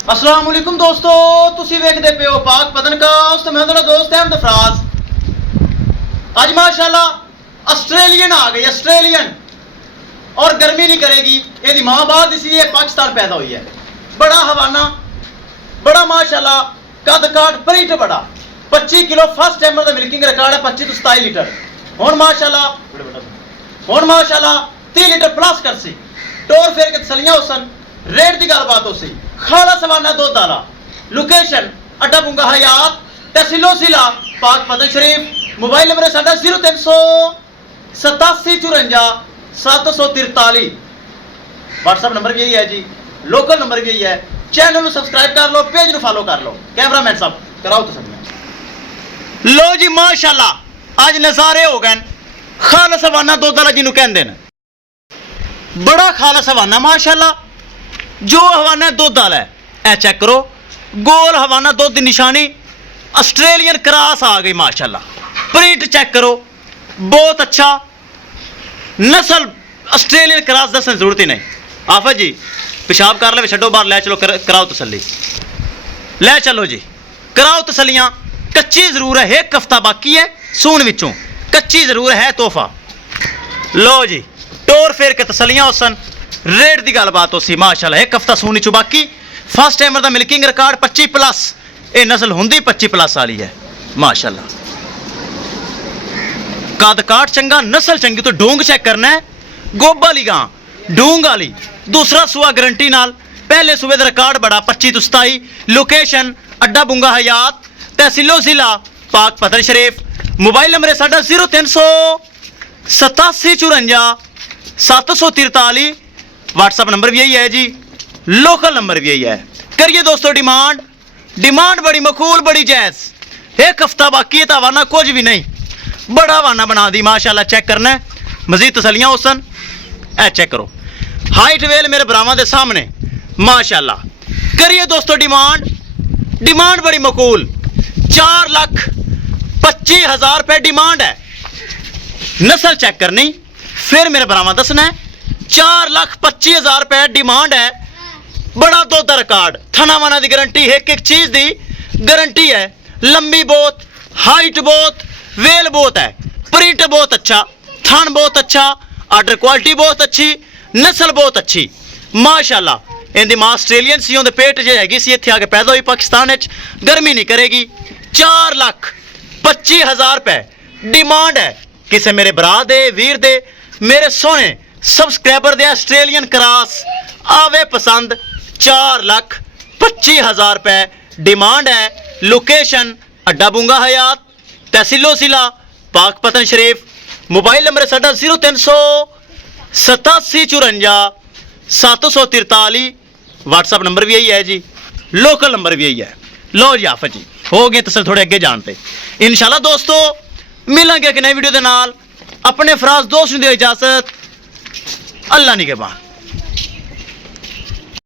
अस्सलाम वालेकुम दोस्तों, तुसी वेखदे पे हो पाक पतनकास्ट ते मैं तुहाडा दोस्त अहमद फराज। आज माशाल्लाह ऑस्ट्रेलियन आ गई, ऑस्ट्रेलियन, और गर्मी नहीं करेगी। ਇਹਦੀ मां बाहर दी सी, ये पाकिस्तान पैदा हुई है। बड़ा हवाना, बड़ा माशाल्लाह कद काट प्रिंट बड़ा। 25 किलो फर्स्ट टाइमर ਦਾ ਮਿਲਕਿੰਗ ਰਿਕਾਰਡ ਹੈ, 25 ਤੋਂ 27 ਲੀਟਰ। ਹੁਣ माशाल्लाह 30 लीटर प्लस कर सी। टोर फेर के तसलियां होसन, रेट की गलबात हो सी। खाला सवाना दुध आला, लोकेशन अड्डा बुंगा हयात, तहसीलो जिला पाक पतन शरीफ। मोबाइल नंबर है साडा 0387 54 743। व्हाट्सएप नंबर भी यही है जी, लोकल नंबर भी यही है। चैनल को सब्सक्राइब कर लो, पेज को फॉलो कर लो। कैमरामैन साहब कराओ तसलियां। लो जी माशाल्लाह आज नज़ारे हो गए। खालस हवाना दुध आला जिन्हों कहते हैं, बड़ा खालस हवाना माशाल्लाह। जो हवाना दुध आला है, ए चेक करो, गोल हवाना दुध की निशानी। ऑस्ट्रेलियन क्रॉस आ गई माशाल्लाह। प्रिंट चेक करो, बहुत अच्छा नस्ल। ऑस्ट्रेलियन क्रॉस दसने की जरूरत ही नहीं। आफत जी पेशाब कर ले, छो बाहर, लै चलो कराओ तसली, लै चलो जी कराओ तसलियां। कच्ची जरूर है, एक हफ्ता बाकी है सून विचों, कच्ची जरूर है तोहफा। लो जी टोर फेर के तसलियां होसन, रेट की गलबात हो सी माशाल्लाह। एक हफ्ता सूनी चो बाकी। फर्स्ट टाइमर का मिल्किंग रिकॉर्ड 25 प्लस। ये नस्ल होंगी 25 प्लस वाली है माशाल्लाह। कद काट चंगा, नस्ल चंगी। तो डूंग चेक करना है, गोब वाली गां, डूंग वाली। दूसरा सुआ गारंटी नाल। पहले सुबह का रिकॉर्ड बड़ा 25 तो 27। लोकेशन अड्डा बुंगा हयात, तहसीलो जिला पाक पतन शरीफ। मोबाइल नंबर है साडा 0387 54 743। व्हाट्सएप नंबर भी यही है जी, लोकल नंबर भी यही है। करिए दोस्तों डिमांड बड़ी मकूल, बड़ी जायज़। एक हफ्ता बाकी है तो हवाना कुछ भी नहीं, बड़ा हवाना बना दी माशाल्लाह। चेक करना है, मजीद तसलियां होसन। ए चेक करो, हाइट वेल मेरे भरावां दे सामने माशाल्लाह। करिए दोस्तों डिमांड बड़ी मकूल। 4,25,000 रुपये डिमांड है। नस्ल चेक करनी, फिर मेरे भरावां दसना है। 4,25,000 रुपये डिमांड है। बड़ा दुध रिकॉर्ड, थना वाना की गारंटी, एक एक चीज की गारंटी है। लंबी बहुत, हाइट बहुत, वेल बहुत है। प्रिंट बहुत अच्छा, थन बहुत अच्छा, आर्डर क्वालिटी बहुत अच्छी, नस्ल बहुत अच्छी माशाल्लाह। इनकी मां ऑस्ट्रेलियन सी, उनके पेट जो हैगी सी, इत्थे आके पैदा हुई पाकिस्तान। गर्मी नहीं करेगी। 4,25,000 रुपये डिमांड है। किसी मेरे भरा दे, वीर दे, मेरे सोने सबसक्राइबर दे ऑस्ट्रेलियन क्रॉस आवे पसंद। 4,25,000 रुपये डिमांड है। लोकेशन अड्डा बुंगा हयात, तहसीलो जिला पाक पतन शरीफ। मोबाइल नंबर है साडा 0387 54 743। व्हाट्सएप नंबर भी यही है जी, लोकल नंबर भी यही है। लो जी आफत जी हो गए तसल थोड़े अगे जानते। इंशाल्लाह दोस्तों मिलेंगे एक नई वीडियो के नाल। अपने फराज दोस्त ने दे इजाजत। अल्लाह निगहबान।